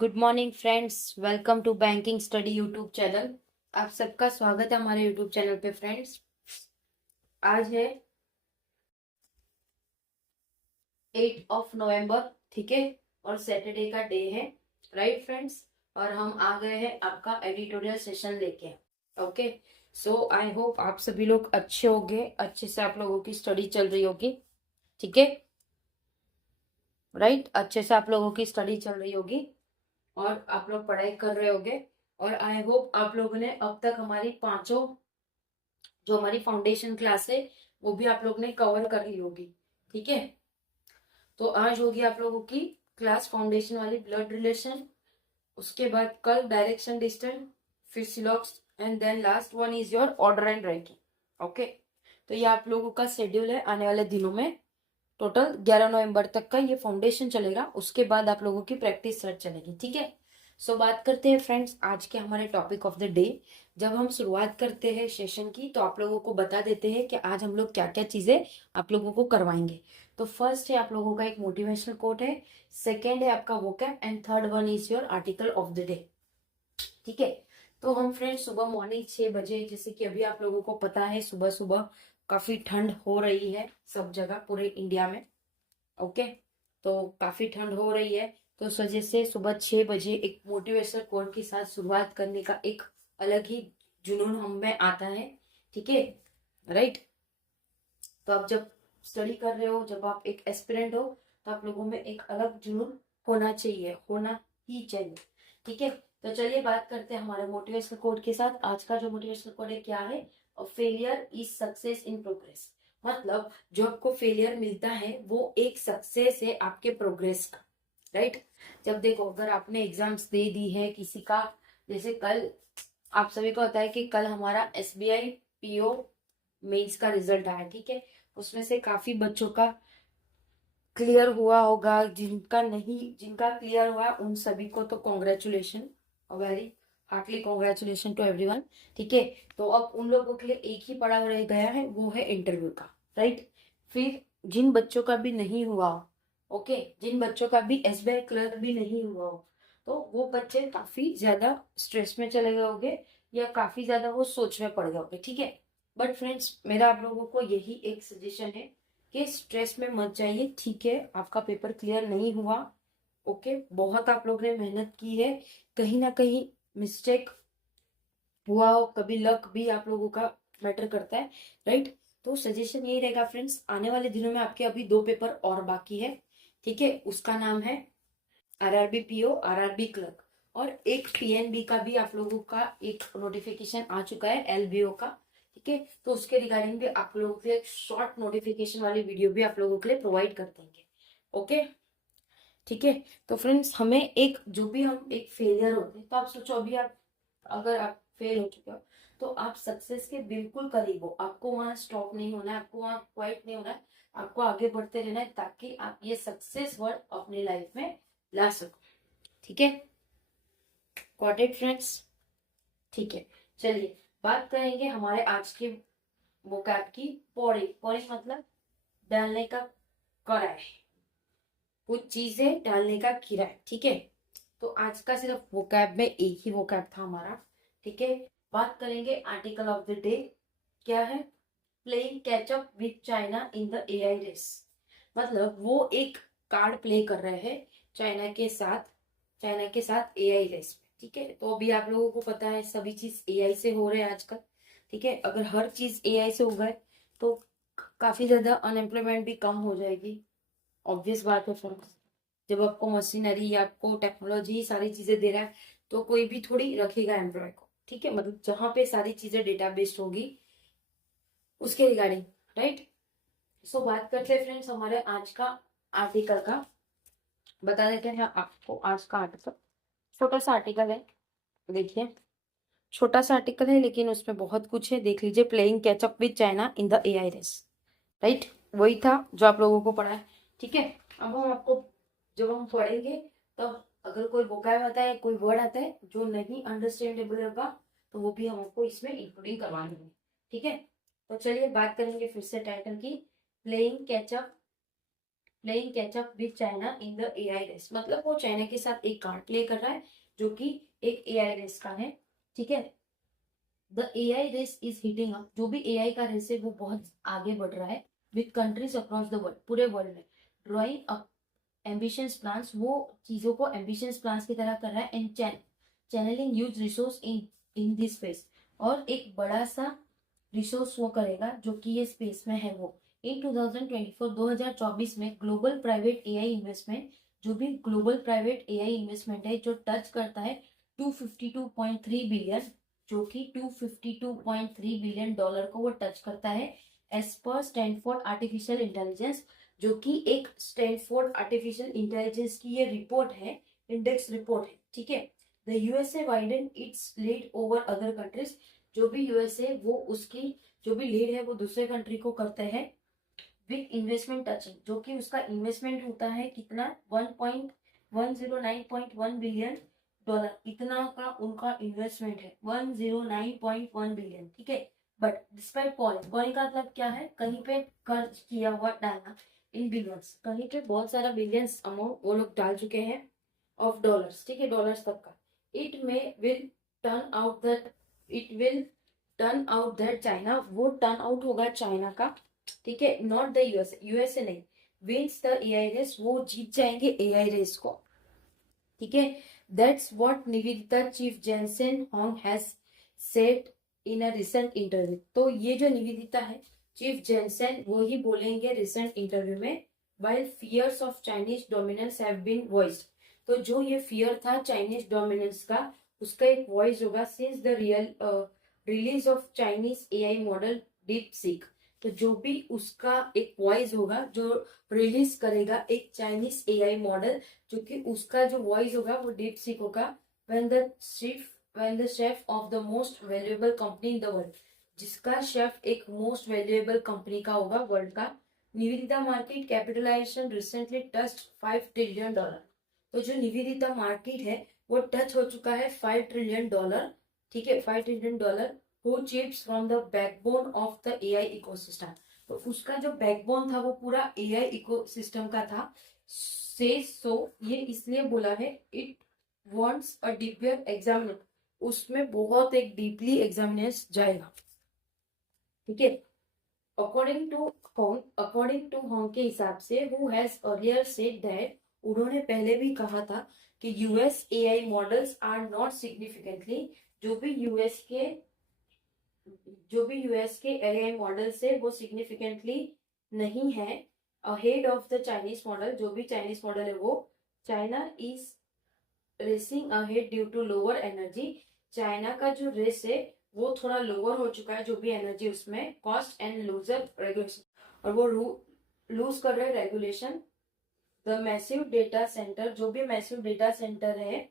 Good morning friends, welcome to banking study YouTube channel. आप सबका स्वागत है हमारे यूट्यूब चैनल पे फ्रेंड्स। आज है 8 नवंबर, ठीक है, और सैटरडे का डे है, राइट फ्रेंड्स। और हम आ गए हैं आपका एडिटोरियल सेशन लेके। ओके, सो आई होप आप सभी लोग अच्छे होंगे, अच्छे से आप लोगों की स्टडी चल रही होगी, ठीक है, राइट। अच्छे से आप लोगों की स्टडी चल रही होगी और आप लोग पढ़ाई कर रहे होगे। और आई होप आप लोगों ने अब तक हमारी पांचों जो हमारी फाउंडेशन क्लास है वो भी आप लोग ने कवर कर ली होगी, ठीक है। तो आज होगी आप लोगों की क्लास फाउंडेशन वाली ब्लड रिलेशन, उसके बाद कल डायरेक्शन डिस्टेंस, फिर सिलॉक्स, and then last one is your order and ranking. Okay, तो ये आप लोगों का शेड्यूल है आने वाले दिनों में। टोटल 11 नवंबर तक का ये फाउंडेशन चलेगा, उसके बाद आप लोगों की प्रैक्टिस सेट चलेगी, ठीक है। सो बात करते हैं फ्रेंड्स आज के हमारे टॉपिक ऑफ द डे। जब हम शुरुआत करते हैं सेशन की तो आप लोगों को बता देते हैं कि आज हम लोग क्या क्या चीजें आप लोगों को करवाएंगे। तो फर्स्ट है आप लोगों का एक मोटिवेशनल कोट है, सेकेंड है आपका vocab, and third one is your article of the day, ठीक है। तो हम फ्रेंड्स सुबह मॉर्निंग 6 बजे, जैसे कि अभी आप लोगों को पता है सुबह सुबह काफी ठंड हो रही है सब जगह पूरे इंडिया में। ओके, तो काफी ठंड हो रही है, तो इस वजह से सुबह 6 बजे एक मोटिवेशनल कोट के साथ शुरुआत करने का एक अलग ही जुनून हम में आता है, ठीक है, राइट। तो आप जब स्टडी कर रहे हो, जब आप एक एस्पिरेंट हो, तो आप लोगों में एक अलग जुनून होना चाहिए, होना ही चाहिए, ठीक है। तो चलिए बात करते हैं हमारे मोटिवेशनल कोड के साथ। आज का जो मोटिवेशनल कोड है क्या है, failure is success in progress. मतलब जो आपको फेलियर मिलता है वो एक सक्सेस है आपके प्रोग्रेस का, राइट। जब देखो अगर आपने एग्जाम्स दे दी है किसी का, जैसे कल आप सभी को पता है कि कल हमारा एसबीआई पीओ मेंस का रिजल्ट आया, ठीक है। उसमें से काफी बच्चों का क्लियर हुआ होगा, जिनका नहीं, जिनका क्लियर हुआ उन सभी को तो congratulation, very heartly congratulation to everyone, ठीक है। तो अब उन लोगों के लिए एक ही पड़ा रह गया है, वो है इंटरव्यू का, राइट। फिर जिन बच्चों का भी नहीं हुआ, ओके, जिन बच्चों का भी एसबीआई क्लियर भी नहीं हुआ हो, तो वो बच्चे काफी ज्यादा स्ट्रेस में चले गए होंगे या काफी ज्यादा वो सोच में पड़ गए होंगे, ठीक है। बट फ्रेंड्स मेरा आप लोगों को यही एक सजेशन है कि स्ट्रेस में मत जाइए, ठीक है। आपका पेपर क्लियर नहीं हुआ, ओके, बहुत आप लोग ने मेहनत की है, कहीं ना कहीं मिस्टेक हुआ हो, कभी लक भी आप लोगों का मैटर करता है, राइट। तो सजेशन यही रहेगा फ्रेंड्स, आने वाले दिनों में आपके अभी 2 पेपर और बाकी है, ठीक है। उसका नाम है आरआरबी पीओ, आरआरबी क्लर्क, और एक पीएनबी का भी आप लोगों का एक नोटिफिकेशन आ चुका है, एलबीओ का, ठीक है। तो उसके रिगार्डिंग भी आप लोगों के लिए एक शॉर्ट नोटिफिकेशन वाली वीडियो भी आप लोगों के लिए प्रोवाइड कर देंगे, ओके, ठीक है। तो फ्रेंड्स हमें एक जो भी हम एक फेलियर होते हैं, तो आप सोचो अभी आप अगर आप फेल हो चुके हो तो आप सक्सेस के बिल्कुल करीब हो, आपको वहां स्टॉप नहीं होना है, आपको वहां क्वाइट नहीं होना है, आपको आगे बढ़ते रहना है ताकि आप ये सक्सेस वर्ड अपनी लाइफ में ला सको, ठीक है। गॉट इट फ्रेंड्स, ठीक है। चलिए बात करेंगे हमारे आज के वोकैब की। पौड़ी, पौड़ी मतलब डालने का किराया, कुछ चीजें डालने का किराया, ठीक है। तो आज का सिर्फ वोकैब में एक ही वोकैब था हमारा, ठीक है। बात करेंगे आर्टिकल ऑफ द डे, क्या है, playing catch up with China in the AI race. मतलब वो एक कार्ड प्ले कर रहे हैं चाइना के साथ, चाइना के साथ एआई रेस में, ठीक है। तो अभी आप लोगों को पता है सभी चीज एआई से हो रहे हैं आजकल, ठीक है। अगर हर चीज एआई से हो गए तो काफी ज्यादा अनएम्प्लॉयमेंट भी कम हो जाएगी, ऑब्वियस बात है फ्रेंड्स। जब आपको मशीनरी या आपको टेक्नोलॉजी सारी चीजें दे रहा है तो कोई भी थोड़ी रखेगा एम्प्लॉय को, ठीक है। मतलब जहां पे सारी चीजें डेटा बेस्ड होगी उसके रिगार्डिंग, राइट। सो बात करते हैं फ्रेंड्स हमारे आज का आर्टिकल का। बता देते हैं आपको आज का आर्टिकल, छोटा सा आर्टिकल है, देखिए छोटा सा आर्टिकल है लेकिन उसमें बहुत कुछ है, देख लीजिए। Playing catch up with China in the AI race, right, वही था जो आप लोगों को पढ़ा है, ठीक है। अब हम आपको जब हम पढ़ेंगे तब अगर कोई वोकैब आता है, कोई वर्ड आता है जो नहीं अंडरस्टैंडेबल होगा तो वो भी हम आपको इसमें इंक्लूडिंग करवा देंगे, ठीक है। तो चलिए बात करेंगे फिर से टाइटल की, playing catch up playing catch up with China in the AI race, मतलब वो चाइना के साथ एक कार्ड प्ले कर रहा है जो कि एक एआई रेस का है, ठीक है। The AI race is heating up, जो भी एआई का रेस है वो बहुत आगे बढ़ रहा है with countries across the world, पूरे वर्ल्ड में। ड्रॉइंग अप एम्बिशियस प्लान्स, वो चीजों को एम्बिशियस प्लान्स की तरह कर रहा है। And channelling huge resource in in this space, और एक बड़ा सा रिसोर्स वो करेगा जो कि ये स्पेस में है वो। इन 2024 में ग्लोबल प्राइवेट एआई इन्वेस्टमेंट, जो भी ग्लोबल प्राइवेट एआई इन्वेस्टमेंट है जो टच करता है 252.3 बिलियन, जो कि 252.3 बिलियन डॉलर को वो टच करता है as per Stanford artificial intelligence, जो कि एक स्टैनफोर्ड आर्टिफिशियल इंटेलिजेंस की ये रिपोर्ट है, इंडेक्स रिपोर्ट है, ठीक है। The USA widen it's lead over other countries, जो भी यूएसए वो उसकी जो भी लीड है वो दूसरे कंट्री को करते हैं विद इन्वेस्टमेंट टचिंग, जो कि उसका इन्वेस्टमेंट होता है कितना 109.1 बिलियन डॉलर, इतना का उनका इन्वेस्टमेंट है 109.1 बिलियन, ठीक है। बट डिस्पाइट पॉइंट का मतलब क्या है, कहीं पे खर्च किया हुआ डाला इन बिलियंस, कहीं पे बहुत सारा बिलियंस अमाउंट वो लोग डाल चुके हैं ऑफ डॉलर्स, ठीक है, डॉलर्स तक का। इट में will turn out that it will turn out that China, वो टर्न आउट होगा चाइना का, ठीक है, नॉट द यूएसए, यूएसए नहीं। विंस द एआई रेस, वो जीत जाएंगे एआई रेस को, ठीक है। That's what Nvidia chief Jensen Huang has said in a recent interview, तो ये जो निवेदिता है चीफ जेनसेन वो ही बोलेंगे रिसेंट इंटरव्यू में। While fears of Chinese dominance have been voiced, तो जो ये फियर था चाइनीज डोमिनेंस का उसका एक वॉइस होगा since the release of Chinese AI model deep seek, तो जो भी उसका एक वॉइस होगा जो रिलीज करेगा एक चाइनीज एआई मॉडल, जो कि उसका जो वॉइस होगा वो डीप सीक होगा। When the chef of the most valuable company in the world, जिसका शेफ एक मोस्ट वैल्यूएबल कंपनी का होगा वर्ल्ड का। Nvidia market capitalisation recently touched $5 trillion, तो जो निवेदिता मार्केट है वो टच हो चुका है $5 ट्रिलियन, ठीक है, $5 trillion, who chips from the backbone of the AI ecosystem, तो उसका जो बैकबोन था वो पूरा एआई इकोसिस्टम का था। सो ये इसलिए बोला है it wants a deeper examination, उसमें बहुत एक डीपली एग्जामिनेशन जाएगा, ठीक है। अकॉर्डिंग टू होंग के हिसाब से, who has earlier said that, उन्होंने पहले भी कहा था कि US AI models are not significantly, जो भी यूएस के एआई मॉडल्स है वो सिग्निफिकेंटली नहीं है ahead of the Chinese model, जो भी चाइनीज मॉडल है वो। China is racing ahead due to lower energy, China का जो रेस है वो थोड़ा लोअर हो चुका है, जो भी एनर्जी उसमें, कॉस्ट एंड लूजर रेगुलेशन, और वो लूज कर रहे regulation. The massive data centre, जो भी मैसिव डेटा सेंटर है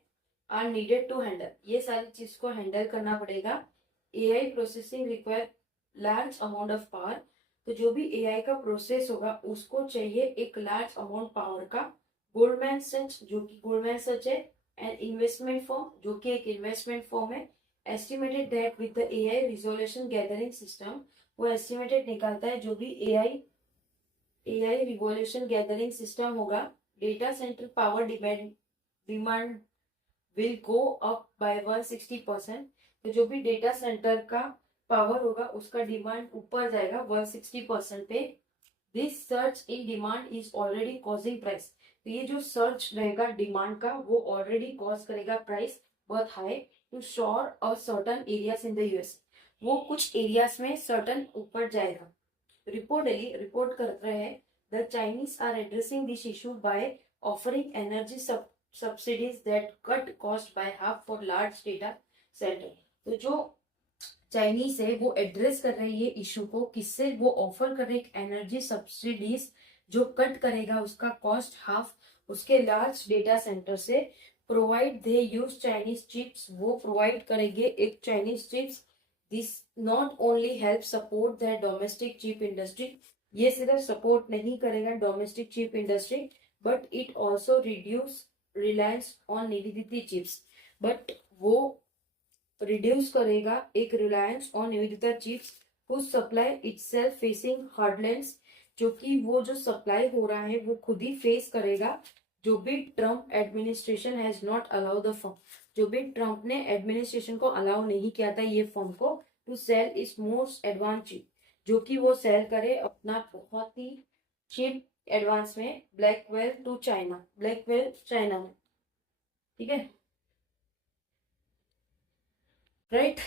आर नीडेड टू हैंडल, ये सारी चीज को हैंडल करना पड़ेगा। AI processing require large amount of power, तो जो भी एआई का प्रोसेस होगा उसको चाहिए एक लार्ज अमाउंट पावर का। गोल्डमैन सच, जो कि गोल्डमैन सच है एंड इन्वेस्टमेंट फर्म, जो कि एक इन्वेस्टमेंट फर्म है, estimated that with the AI resolution gathering system, वो एस्टिमेटेड निकालता है जो भी एआई रिवोल्यूशन गैदरिंग सिस्टम होगा, data centre power demand will go up by 160%, तो जो भी डेटा सेंटर का पावर होगा उसका डिमांड ऊपर जाएगा 160% पे। This search in demand is already causing price, तो ये जो सर्च रहेगा डिमांड का वो ऑलरेडी कॉज करेगा प्राइस बहुत हाई टू शोर और certain areas in the US, वो कुछ एरियाज में सर्टन ऊपर जाएगा। रिपोर्ट कर रहे हैं the Chinese are addressing this issue by offering energy subsidies that cut cost by half for large data center, तो जो चाइनीज है वो एड्रेस कर रही है इशू को, किससे, वो ऑफर कर रही है एनर्जी सब्सिडीज जो कट करेगा उसका कॉस्ट हाफ उसके लार्ज डेटा सेंटर से। प्रोवाइड दे यूज चाइनीज चिप्स, वो प्रोवाइड करेंगे एक Chinese chips. This not only help support the domestic chip industry, ये सिर्फ सपोर्ट नहीं करेगा domestic chip industry, but it also reduce reliance on Nivedita chips, but वो reduce करेगा एक reliance on Nivedita chips whose supply itself facing hurdles जो कि वो जो सप्लाई हो रहा है वो खुद ही फेस करेगा, जो भी Trump administration has not allow the firm, जो भी ट्रम्प ने एडमिनिस्ट्रेशन को अलाउ नहीं किया था ये फर्म को to sell is most advance chip, जो कि वो सेल करे अपना बहुत ही चिप एडवांस में Blackwell to China, Blackwell China में, ठीक है, right.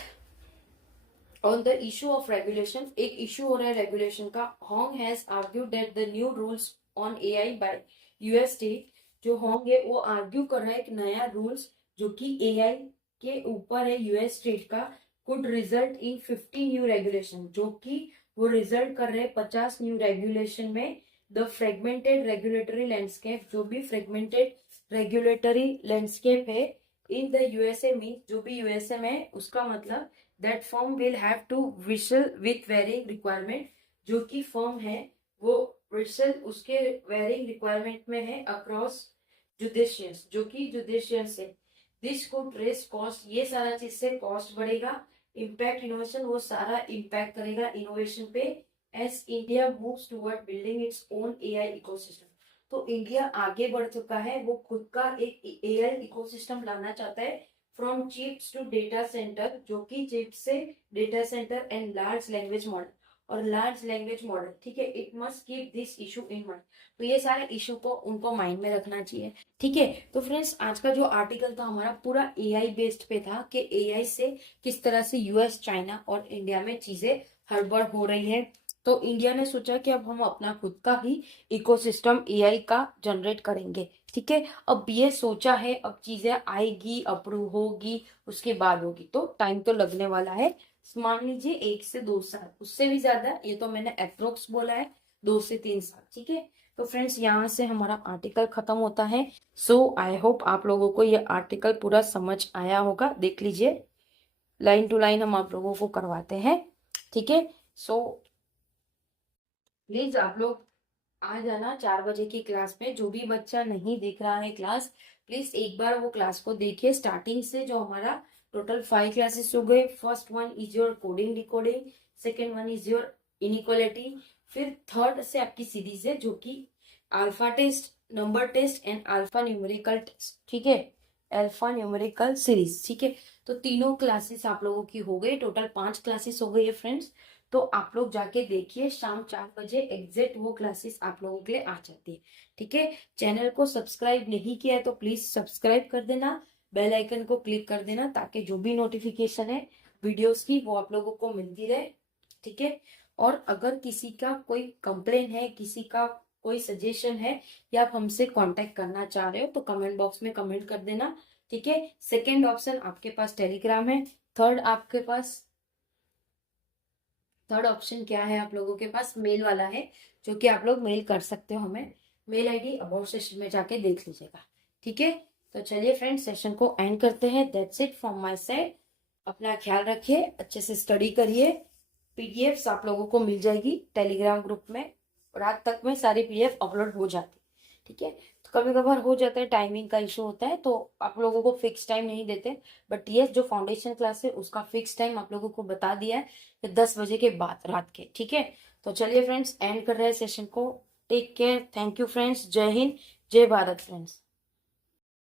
On the issue of regulation, एक इशू हो रहा है रेगुलेशन का। Huang has argued that the new rules on AI by US state, जो होंग है वो आर्ग्यू कर रहा है एक नया रूल्स जो कि एआई के ऊपर है यूएस स्टेट का, could result in 50 new regulation, जो कि वो रिजल्ट कर रहे हैं 50 न्यू रेगुलेशन में। द फ्रेगमेंटेड रेगुलेटरी लैंडस्केप, जो भी फ्रेगमेंटेड रेगुलेटरी लैंडस्केप है इन द यूएसए मीन, जो भी यूएसए में, उसका मतलब that firm will have to whistle with varying requirement, जो कि फर्म है वो विसल उसके वेरिंग रिक्वायरमेंट में है अक्रॉस जुडिशियस, जो कि जुडिशियस है। दिस कुड रेस कॉस्ट, ये सारा चीज से कॉस्ट बढ़ेगा। इम्पैक्ट इनोवेशन, वो सारा इम्पैक्ट करेगा इनोवेशन पे। As India moves toward building its own AI ecosystem, तो इंडिया आगे बढ़ चुका है, वो खुद का एक एआई इकोसिस्टम लाना चाहता है। From chips to data centre, जो कि चिप से data centre and large language model, और लार्ज लैंग्वेज मॉडल, ठीक है। It must keep this issue in mind, तो ये सारे इशू को उनको माइंड में रखना चाहिए, ठीक है। तो फ्रेंड्स, आज का जो आर्टिकल था हमारा पूरा एआई बेस्ड पे था कि एआई से किस तरह से यूएस, चाइना और इंडिया में चीजें हड़बड़ हो रही है। तो इंडिया ने सोचा कि अब हम अपना खुद का ही इकोसिस्टम एआई का जनरेट करेंगे, ठीक है। अब ये सोचा है, अब चीजें आएगी, अप्रूव होगी, उसके बाद होगी, तो टाइम तो लगने वाला है। मान लीजिए 1 से 2 साल, उससे भी ज्यादा, ये तो मैंने अप्रोक्स बोला है, 2 से 3 साल, ठीक है। तो फ्रेंड्स, यहाँ से हमारा आर्टिकल खत्म होता है। सो आई होप आप लोगों को ये आर्टिकल पूरा समझ आया होगा। देख लीजिए, लाइन टू लाइन हम आप लोगों को करवाते हैं, ठीक है। सो प्लीज आप लोग आ जाना 4 बजे की क्लास में। जो भी बच्चा नहीं देख रहा है क्लास, प्लीज एक बार वो क्लास को देखिए स्टार्टिंग से। जो हमारा टोटल 5 क्लासेस हो गए। First one is your coding decoding, second one is your inequality, फिर थर्ड से आपकी सीरीज है जो कि alpha test, number test and alpha numerical test, ठीक है, अल्फा न्यूमेरिकल सीरीज, ठीक है। तो तीनों क्लासेस आप लोगों की हो गई, टोटल 5 क्लासेस हो गई है फ्रेंड्स। तो आप लोग जाके देखिए, शाम 4 बजे एग्जैक्ट वो क्लासेस आप लोगों के लिए आ जाती है, ठीक है। चैनल को सब्सक्राइब नहीं किया है तो प्लीज सब्सक्राइब कर देना, बेल आइकन को क्लिक कर देना, ताकि जो भी नोटिफिकेशन है वीडियोस की वो आप लोगों को मिलती रहे, ठीक है। और अगर किसी का कोई कंप्लेन है, किसी का कोई सजेशन है, या आप हमसे कांटेक्ट करना चाह रहे हो, तो कमेंट बॉक्स में कमेंट कर देना, ठीक है। सेकेंड ऑप्शन आपके पास टेलीग्राम है। थर्ड आपके पास थर्ड ऑप्शन क्या है, आप लोगों के पास मेल वाला है, जो कि आप लोग मेल कर सकते हो हमें। मेल आईडी अबाउट सेशन में जाके देख लीजिएगा, ठीक है। तो चलिए फ्रेंड्स, सेशन को एंड करते हैं। That's it from my side. अपना ख्याल रखिए, अच्छे से स्टडी करिए। पीडीएफ्स आप लोगों को मिल जाएगी टेलीग्राम ग्रुप में, रात तक में सारी पीडीएफ अपलोड हो जाती, ठीक है। तो कभी कभार हो जाता है, टाइमिंग का इशू होता है, तो आप लोगों को फिक्स टाइम नहीं देते। बट ये जो फाउंडेशन क्लास है उसका फिक्स टाइम आप लोगों को बता दिया है कि 10 बजे के बाद रात के, ठीक है। तो चलिए फ्रेंड्स, एंड कर रहे हैं सेशन को। Take care, thank you friends, जय हिंद, जय भारत फ्रेंड्स।